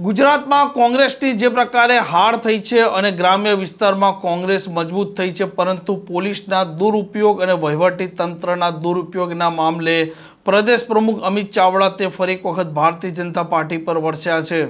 ગુજરાતમાં કોંગ્રેસની જે પ્રકારે હાર થઈ છે અને ગ્રામ્ય વિસ્તારમાં કોંગ્રેસ મજબૂત થઈ છે, પરંતુ પોલીસના દુરુપયોગ અને વહીવટી તંત્રના દુરુપયોગના મામલે પ્રદેશ પ્રમુખ અમિત ચાવડા તે ફરી એક વખત ભારતીય જનતા પાર્ટી પર વરસ્યા છે।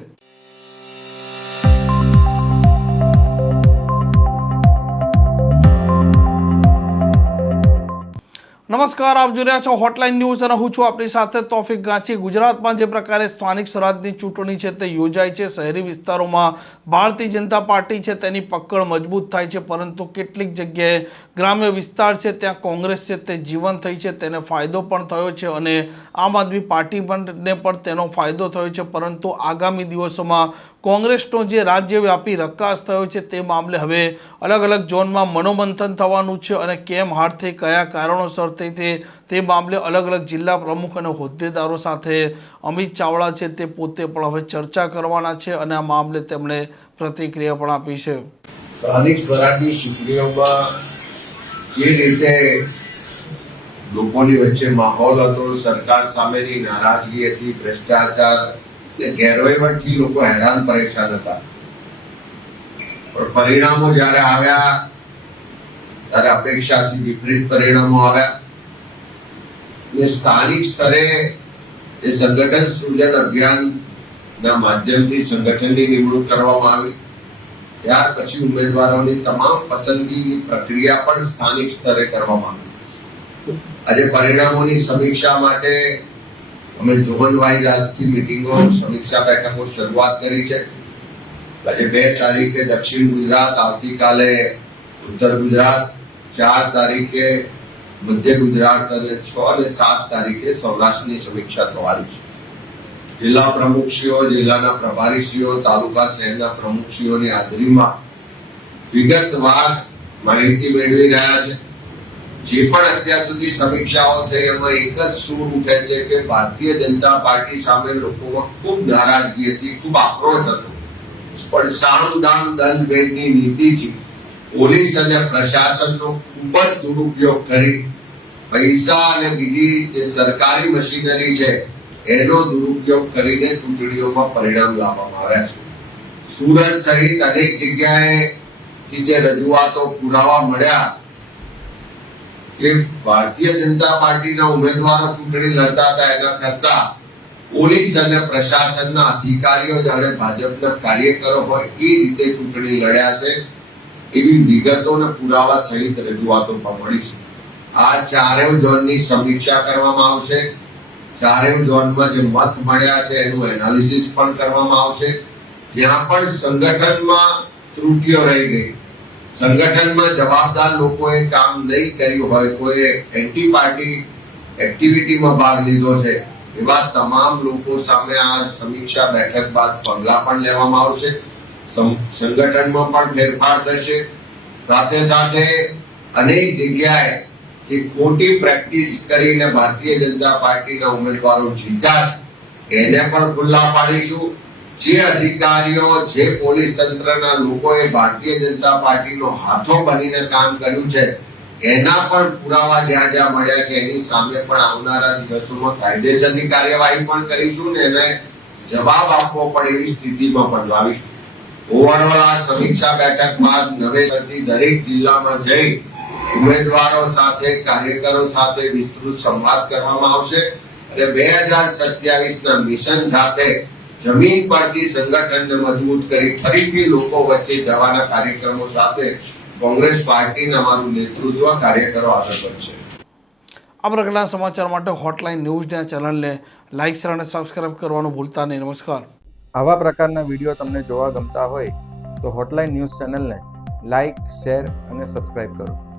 નમસ્કાર, આપ જોઈ રહ્યા છો હોટલાઇન ન્યૂઝ અને હું છું આપની સાથે તોફિક ગાંચી। ગુજરાતમાં જે પ્રકારે સ્થાનિક સ્વરાજની ચૂંટણી છે તે યોજાય છે, શહેરી વિસ્તારોમાં ભારતીય જનતા પાર્ટી છે તેની પકડ મજબૂત થાય છે, પરંતુ કેટલીક જગ્યાએ ગ્રામ્ય વિસ્તાર છે ત્યાં કોંગ્રેસ છે તે જીવંત થઈ છે, તેને ફાયદો પણ થયો છે અને આમ આદમી પાર્ટીને પણ તેનો ફાયદો થયો છે। પરંતુ આગામી દિવસોમાં કોંગ્રેસનો જે રાજ્યવ્યાપી રકાસ થયો છે તે મામલે હવે અલગ અલગ ઝોનમાં મનોમંથન થવાનું છે અને કેમ હાર થઈ, કયા કારણોસર તે મામલે અલગ અલગ જિલ્લા પ્રમુખ અને હોદ્દેદારો સાથે અમિત ચાવડા છે તે પોતે પણ હવે ચર્ચા કરવાના છે અને આ મામલે તેમણે પ્રતિક્રિયા પણ આપી છે। સ્થાનિક સ્વરાજની ચૂંટણીઓમાં જે રીતે લોકોની વચ્ચે માહોલ હતો, સરકાર સામેની નારાજગી હતી, ભ્રષ્ટાચાર અને ગેરવહીવટથી લોકો હેરાન પરેશાન હતા, પણ પરિણામો જ્યારે આવ્યા ત્યારે અપેક્ષાથી વિપરીત પરિણામો આવ્યા। સ્થાનિક સ્તરે જે સંગઠન સૃજન અભિયાનના માધ્યમથી સંગઠનની નિમણૂક કરવામાં આવી, ત્યાર પછી ઉમેદવારોની તમામ પસંદગીની પ્રક્રિયા પણ સ્થાનિક સ્તરે કરવામાં આવી। આજે પરિણામોની સમીક્ષા માટે અમે ઝોન વાઇઝ આજથી મિટિંગો, સમીક્ષા બેઠકો શરૂઆત કરી છે। આજે 2 તારીખે દક્ષિણ ગુજરાત, આવતીકાલે ઉત્તર ગુજરાત, 4 તારીખે મધ્ય ગુજરાત અને 6 અને 7 તારીખે સૌરાષ્ટ્રની સમીક્ષા થવાની છે। જિલ્લા પ્રમુખશ્રીઓ, જિલ્લાના પ્રભારીશ્રીઓ, તાલુકા શહેરના પ્રમુખશ્રીઓની હાજરીમાં વિગતવાર માહિતી મેળવી રહ્યા છે। જે પણ અત્યાર સુધી સમીક્ષાઓ થઈ એમાં એક જ સૂર ઉઠે છે કે ભારતીય જનતા પાર્ટી સામે લોકોમાં ખૂબ નારાજગી હતી, ખૂબ આક્રોશ હતો, પણ સામ દામ દંડ ભેદની નીતિથી પોલીસ અને પ્રશાસનનો ખૂબ જ દુરુપયોગ કરી પૈસા અને બીજી જે સરકારી મશીનરી છે એનો દુરુપયોગ કરીને ચૂંટણીઓમાં પરિણામ લાવવામાં આવ્યા છે। સુરત સહિત અનેક જગ્યાએથી જે રજૂઆતો, પુરાવા મળ્યા કે ભારતીય જનતા પાર્ટીના ઉમેદવારો ચૂંટણી લડતા હતા એના કરતા પોલીસ અને પ્રશાસનના અધિકારીઓ જાણે ભાજપના કાર્યકરો હોય એ રીતે ચૂંટણી લડ્યા છે, એવી વિગતો અને પુરાવા સહિત રજૂઆતો પણ મળી છે। આ 4 ઝોનની સમીક્ષા કરવામાં આવશે। 4 ઝોનમાં જે મત મળ્યા છે એનું એનાલિસિસ પણ કરવામાં આવશે। જ્યાં પણ સંગઠનમાં ત્રુટિઓ રહી ગઈ, સંગઠનમાં જવાબદાર લોકોએ કામ નહીં કર્યું હોય, કોઈ એન્ટી પાર્ટી એક્ટિવિટીમાં ભાગ લીધો છે, એવા તમામ લોકો સામે આ સમીક્ષા બેઠક બાદ પગલાં પણ લેવામાં આવશે। સંગઠનમાં પણ ફેરફાર થશે। સાથે સાથે અનેક જગ્યાએ જે ખોટી પ્રેક્ટિસ કરીને ભારતીય જનતા પાર્ટીના ઉમેદવારો જીત્યા છે એને પણ ખુલ્લા પાડીશું। જે અધિકારીઓ, જે પોલીસ તંત્રના લોકોએ ભારતીય જનતા પાર્ટીનો હાથો બનીને કામ કર્યું છે એના પણ પુરાવા જ્યાં જ્યાં મળ્યા છે એની સામે પણ આવનારા દિવસોમાં કાયદેસરની કાર્યવાહી પણ કરીશું ને એને જવાબ આપવો પડે એવી સ્થિતિમાં પણ લાવીશું। ઓવરઓલ આ સમીક્ષા બેઠક બાદ નવેસરથી દરેક જિલ્લામાં જઈ ઉમેદવારો સાથે, કાર્યકરો સાથે વિસ્તૃત સંવાદ કરવામાં આવશે અને 2027ના મિશન સાથે જમીન પરથી સંગઠનને મજબૂત કરી ફરીથી લોકો વચ્ચે જવાના કાર્યક્રમો સાથે કોંગ્રેસ પાર્ટીના અમારું નેતૃત્વ, કાર્યકરો આગળ વધશે। આ પ્રકારના સમાચાર માટે હોટલાઇન ન્યૂઝના ચેનલને લાઇક, શેર અને સબસ્ક્રાઇબ કરવાનું ભૂલતા નહીં। નમસ્કાર। આવા પ્રકારના વિડીયો તમને જોવા ગમતા હોય તો હોટલાઇન ન્યૂઝ ચેનલને લાઇક, શેર અને સબસ્ક્રાઇબ કરો।